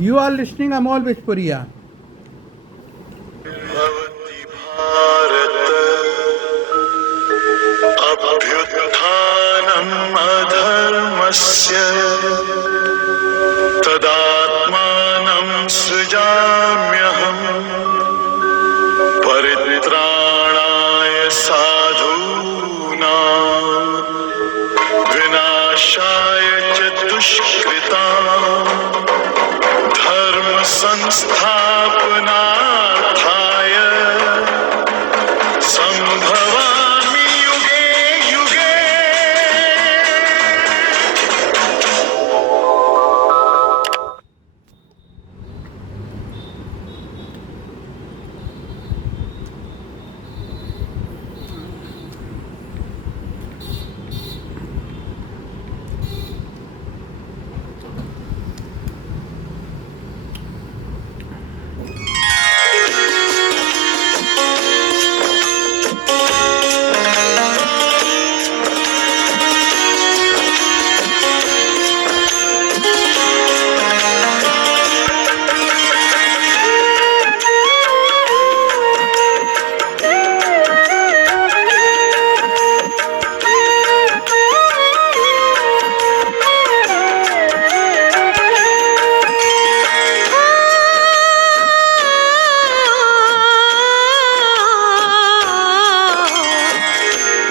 You are listening Amol Vijpuria. भवति भारत अभ्युत्थानम् अधर्मस्य तदात्मानं सृजाम्यहम् परित्राणाय साधूनां विनाशाय च दुष्कृताम् धर्म संस्थापनार्थाय संभवामि युगे युगे।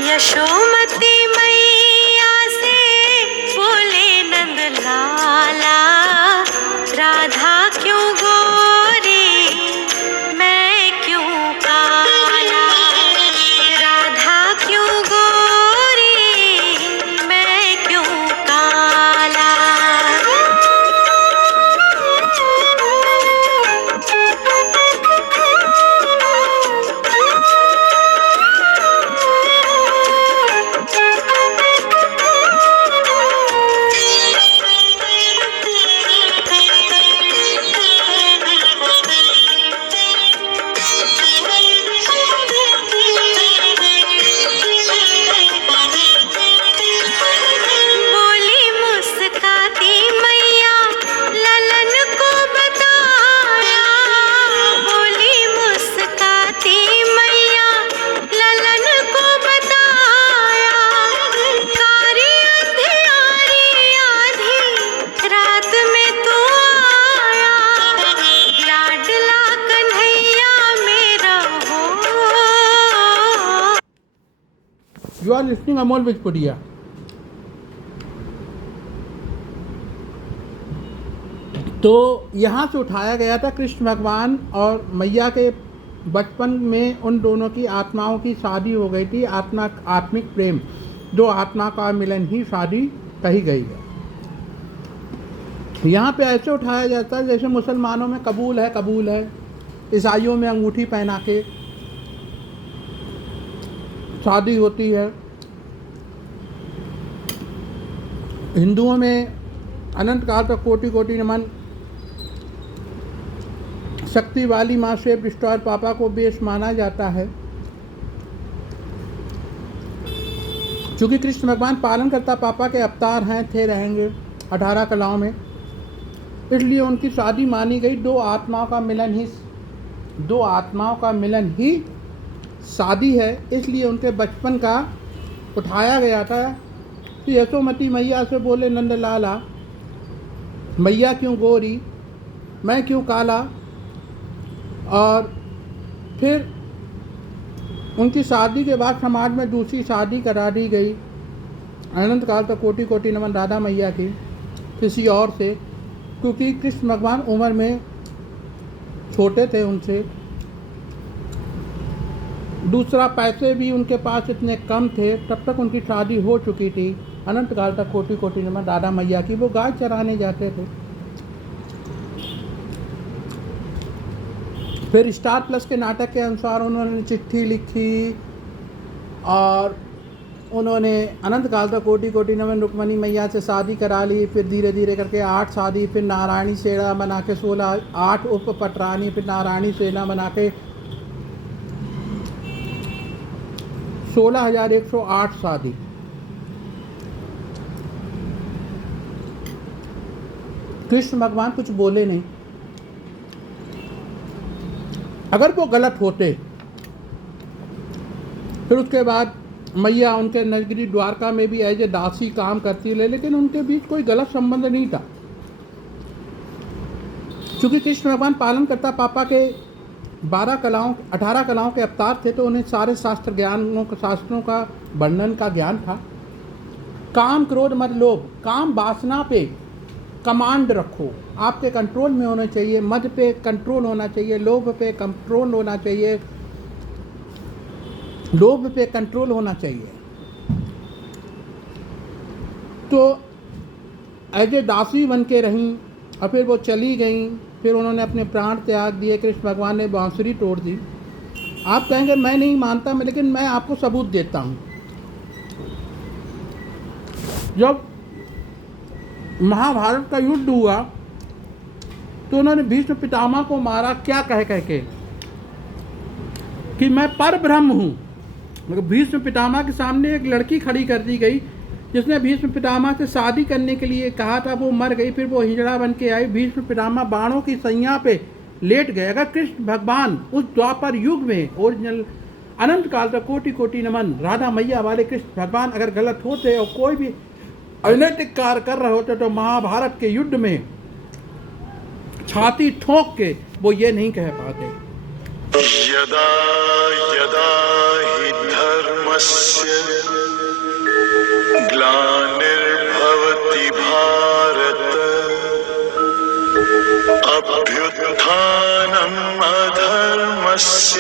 यशोमती मैया से बोले नंद लाला, राधा क्यों गोरी मैं क्यों काला, राधा क्यों गोरी मैं क्यों काला। बोली मुस्काती मैया ललन को बताया, बोली मुस्काती मैया ललन को बताया, कारी अंधियारी आधी रात में तू आया, लाडला कन्हैया मेरा हो। You are listening Amol Vijpuria. तो यहाँ से उठाया गया था कृष्ण भगवान और मैया के बचपन में उन दोनों की आत्माओं की शादी हो गई थी। आत्मिक प्रेम, दो आत्मा का मिलन ही शादी कही गई है। यहाँ पे ऐसे उठाया जाता है जैसे मुसलमानों में कबूल है, ईसाइयों में अंगूठी पहना के शादी होती है, हिंदुओं में अनंत काल तक कोटि कोटि नमन, शक्ति वाली माँ से डिस्ट्रॉयर पापा को बेस माना जाता है। चूँकि कृष्ण भगवान पालन करता पापा के अवतार हैं, थे, रहेंगे 18 कलाओं में, इसलिए उनकी शादी मानी गई। दो आत्माओं का मिलन ही शादी है। इसलिए उनके बचपन का उठाया गया था कि यशोमती मैया से बोले नंद लाला, मैया क्यों गोरी मैं क्यों काला। और फिर उनकी शादी के बाद समाज में दूसरी शादी करा दी गई। अनंत काल तक कोटि कोटि नमन राधा मैया की किसी और से, क्योंकि कृष्ण भगवान उम्र में छोटे थे उनसे, दूसरा पैसे भी उनके पास इतने कम थे, तब तक उनकी शादी हो चुकी थी। अनंत काल तक कोटि कोटि नमन राधा मैया की। वो गाय चराने जाते थे। फिर स्टार प्लस के नाटक के अनुसार उन्होंने चिट्ठी लिखी और उन्होंने अनंत काल तक कोटि कोटि नमन रुक्मणी मैया से शादी करा ली। फिर धीरे धीरे करके 8 शादी, फिर नारायणी सेना बना के 16, 8 उप पटरानी, फिर नारायणी सेना बना के 16,108 शादी। कृष्ण भगवान कुछ बोले नहीं, अगर वो गलत होते, फिर उसके बाद मैया उनके नगरी द्वारका में भी एज ए दासी काम करती रही, लेकिन उनके बीच कोई गलत संबंध नहीं था। क्योंकि कृष्ण भगवान पालन करता पापा के 18 कलाओं के अवतार थे, तो उन्हें सारे शास्त्रों का वर्णन का ज्ञान था। काम क्रोध मद लोभ, काम वासना पे कमांड रखो, आपके कंट्रोल में होना चाहिए। मद पे कंट्रोल होना चाहिए, लोभ पे कंट्रोल होना चाहिए, लोभ पे कंट्रोल होना चाहिए। तो एज ए दासी बन के रहीं और फिर वो चली गईं, फिर उन्होंने अपने प्राण त्याग दिए, कृष्ण भगवान ने बांसुरी तोड़ दी। आप कहेंगे मैं नहीं मानता, लेकिन मैं आपको सबूत देता हूँ। जब महाभारत का युद्ध हुआ तो उन्होंने भीष्म पितामह को मारा, क्या कह के कि मैं पर ब्रह्म हूँ। मगर भीष्म पितामह के सामने एक लड़की खड़ी कर दी गई जिसने भीष्म पितामह से शादी करने के लिए कहा था, वो मर गई। फिर वो हिजड़ा बन के आई, भीष्म पितामह बाणों की सैया पे लेट गए। अगर कृष्ण भगवान उस द्वापर युग में ओरिजिनल अनंत काल तक कोटि कोटि नमन राधा मैया वाले कृष्ण भगवान अगर गलत होते और कोई भी अनैतिक कार्य कर रहे होते, तो महाभारत के युद्ध में छाती ठोक के वो ये नहीं कह पाते। यदा यदा हि धर्मस्य ग्लानिर्भवति भारत अभ्युत्थानम् अधर्मस्य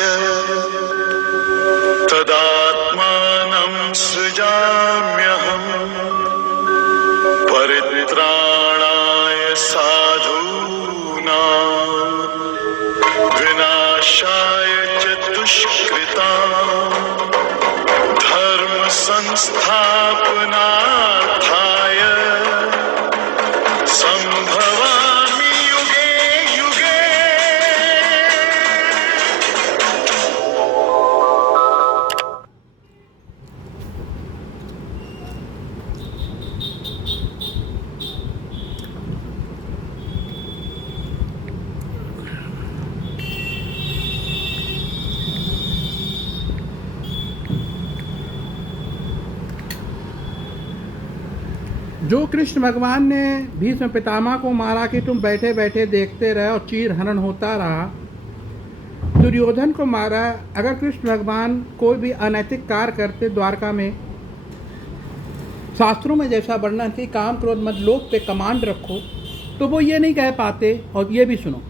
तदात्मानं सृजाम्यहम् परित्राणाय साधूनां विनाशाय च दुष्कृतां धर्म संस्थापनार्थाय संभवामि युगे युगे। जो कृष्ण भगवान ने भीष्म पितामह को मारा कि तुम बैठे बैठे देखते रहे और चीर हरण होता रहा, दुर्योधन को मारा। अगर कृष्ण भगवान कोई भी अनैतिक कार्य करते द्वारका में, शास्त्रों में जैसा वर्णन कि काम क्रोध मद लोभ पे कमांड रखो, तो वो ये नहीं कह पाते। और ये भी सुनो,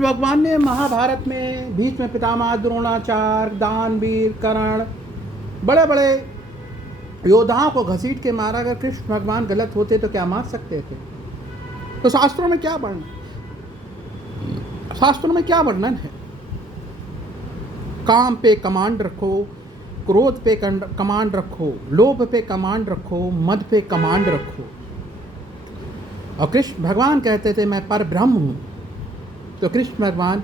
कृष्ण भगवान ने महाभारत में भीष्म पितामह, द्रोणाचार्य, दानवीर, कर्ण, बड़े बड़े योद्धाओं को घसीट के मारा। अगर कृष्ण भगवान गलत होते तो क्या मार सकते थे? तो शास्त्रों में क्या वर्णन, शास्त्रों में क्या वर्णन है? काम पे कमांड रखो, क्रोध पे कमांड रखो, लोभ पे कमांड रखो, मद पे कमांड रखो। और कृष्ण भगवान कहते थे मैं पर ब्रह्म हूँ। तो कृष्ण भगवान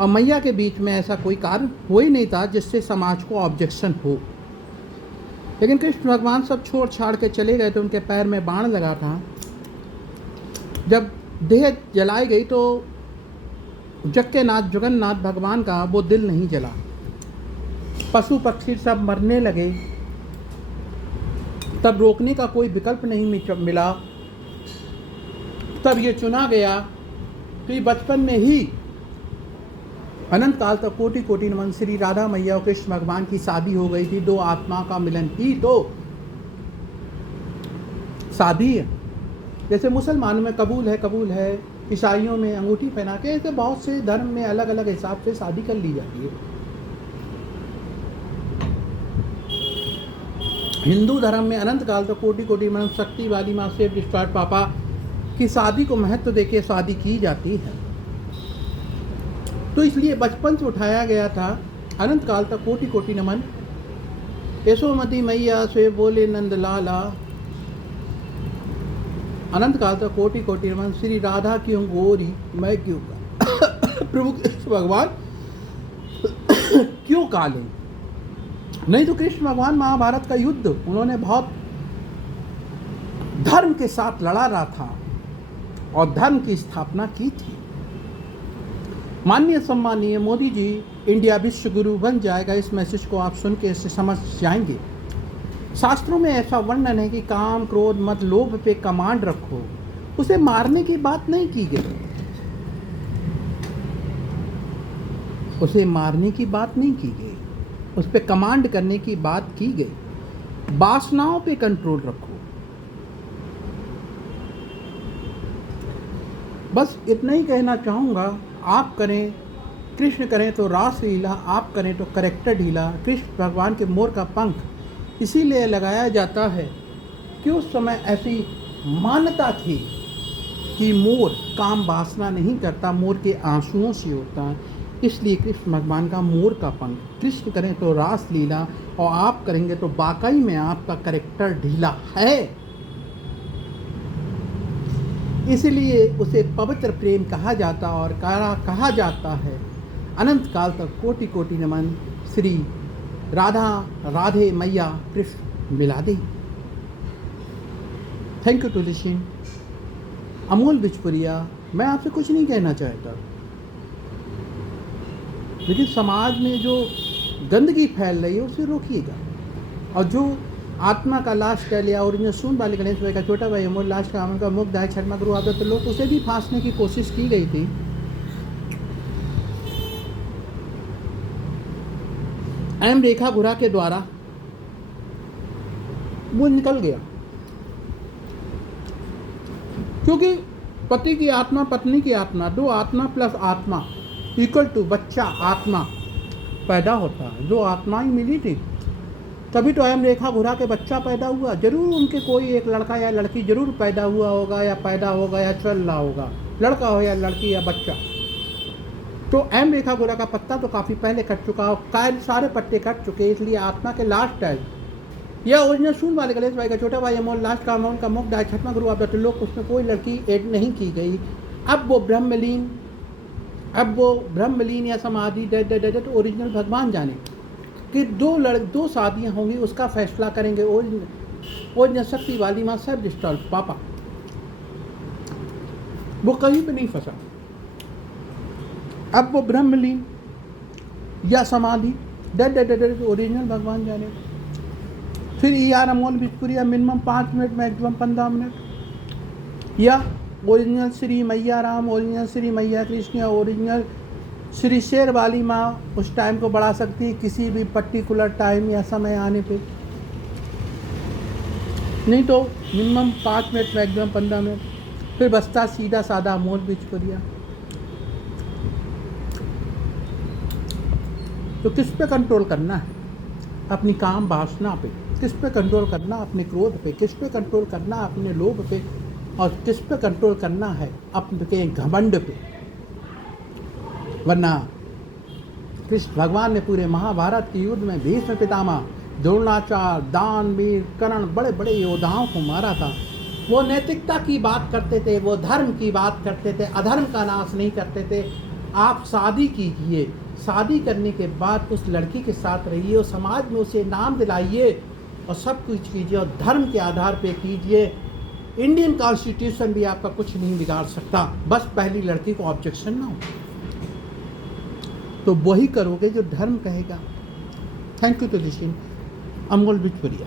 और मैया के बीच में ऐसा कोई कार्य हो ही नहीं था जिससे समाज को ऑब्जेक्शन हो। लेकिन कृष्ण भगवान सब छोड़ छाड़ के चले गए तो उनके पैर में बाण लगा था। जब देह जलाई गई तो जगन्नाथ भगवान का वो दिल नहीं जला। पशु पक्षी सब मरने लगे। तब रोकने का कोई विकल्प नहीं मिला। तब ये चुना गया कि बचपन में ही अनंत काल तक कोटि कोटि नमन श्री राधा मैया और कृष्ण भगवान की शादी हो गई थी। दो आत्मा का मिलन ही तो शादी है। जैसे मुसलमानों में कबूल है, ईसाइयों में अंगूठी पहना के, ऐसे बहुत से धर्म में अलग अलग हिसाब से शादी कर ली जाती है। हिंदू धर्म में अनंत काल तक कोटि कोटि नमन शक्ति वाली माँ से डिस्ट्रॉयड पापा की शादी को महत्व देके शादी की जाती है। तो इसलिए बचपन से उठाया गया था। अनंत काल तक कोटि कोटि नमन। यशोमती मैया से बोले नंद लाला, अनंत काल तक कोटि कोटि नमन श्री राधा क्यों गोरी मैं क्यों प्रभु कृष्ण भगवान क्यों काले? नहीं तो कृष्ण भगवान महाभारत का युद्ध उन्होंने बहुत धर्म के साथ लड़ा रहा था और धर्म की स्थापना की थी। माननीय सम्मानीय मोदी जी, इंडिया विश्व गुरु बन जाएगा। इस मैसेज को आप सुन के इससे समझ जाएंगे। शास्त्रों में ऐसा वर्णन है कि काम, क्रोध, मद, लोभ पे कमांड रखो। उसे मारने की बात नहीं की गई, उसे मारने की बात नहीं की गई, उस पे कमांड करने की बात की गई। वासनाओं पे कंट्रोल रखो। बस इतना ही कहना चाहूँगा। आप करें, कृष्ण करें तो रास लीला, आप करें तो करेक्टर ढीला। कृष्ण भगवान के मोर का पंख इसीलिए लगाया जाता है कि उस समय ऐसी मान्यता थी कि मोर काम वासना नहीं करता, मोर के आंसुओं से होता है। इसलिए कृष्ण भगवान का मोर का पंख। कृष्ण करें तो रास लीला और आप करेंगे तो वाकई में आपका करेक्टर ढीला है। इसलिए उसे पवित्र प्रेम कहा जाता और कहा जाता है। अनंत काल तक कोटि कोटि नमन श्री राधे मैया कृष्ण मिला दे। Thank you to listen. Amol Bichpuriya. मैं आपसे कुछ नहीं कहना चाहता, लेकिन समाज में जो गंदगी फैल रही है उसे रोकिएगा। और जो आत्मा का लाश कह लिया, ओरिजिनल सून वाले गणेश भाई का छोटा भाई अमोल लाश का अमन का मुग्धायक शर्मा गुरु आदत लोग, उसे भी फांसने की कोशिश की गई थी। एम रेखा गुरा के द्वारा वो निकल गया, क्योंकि पति की आत्मा, पत्नी की आत्मा, दो आत्मा प्लस आत्मा इक्वल टू बच्चा आत्मा पैदा होता है। जो आत्माएं मिली थी तभी तो एम रेखा गुरा के बच्चा पैदा हुआ। जरूर उनके कोई एक लड़का या लड़की जरूर पैदा हुआ होगा या पैदा होगा या चल रहा होगा, लड़का हो या लड़की या बच्चा। तो एम रेखा गुरा का पत्ता तो काफ़ी पहले कट चुका और कायद सारे पत्ते कट चुके, इसलिए आत्मा के लास्ट टाइम या ओरिजिनल सून वाले गणेश भाई का छोटा भाई अमोल लास्ट का अमोल का मुख डाय छठवा गुरु आप लोग, उसमें कोई लड़की ऐड नहीं की गई। अब वो ब्रह्मलीन या समाधि तो ओरिजिनल भगवान जाने कि दो शादियाँ होंगी, उसका फैसला करेंगे ओरिजिनल शक्ति वाली माँ सब डिस्टॉल पापा। वो कहीं पे नहीं फंसा। अब वो ब्रह्मलीन या समाधि ओरिजिनल भगवान जाने। फिर ER Amol Bichpuriya minimum 5 minute maximum 15 minute, या ओरिजिनल श्री मैया राम, ओरिजिनल श्री मैया कृष्ण या ओरिजिनल श्री शेर वाली माँ उस टाइम को बढ़ा सकती है किसी भी पर्टिकुलर टाइम या समय आने पे। नहीं तो मिनिमम 5 मिनट मैक्सिमम 15 मिनट। फिर बस्ता सीधा साधा अमोल बिचपुरिया। तो किस पे कंट्रोल करना है? अपनी काम वासना पे। किस पे कंट्रोल करना? अपने क्रोध पे। किस पे कंट्रोल करना? अपने लोभ पे। और किस पे कंट्रोल करना है? अपने घमंड पे। वरना कृष्ण भगवान ने पूरे महाभारत के युद्ध में भीष्म पितामह, द्रोणाचार्य, दानवीर, कर्ण, बड़े बड़े योद्धाओं को मारा था। वो नैतिकता की बात करते थे, वो धर्म की बात करते थे, अधर्म का नाश नहीं करते थे। आप शादी कीजिए, शादी करने के बाद उस लड़की के साथ रहिए और समाज में उसे नाम दिलाइए और सब कुछ कीजिए और धर्म के आधार पे कीजिए। इंडियन कॉन्स्टिट्यूशन भी आपका कुछ नहीं बिगाड़ सकता, बस पहली लड़की को ऑब्जेक्शन ना हो तो वही करोगे जो धर्म कहेगा। थैंक यू तो दिस अमोल बिचपुरिया।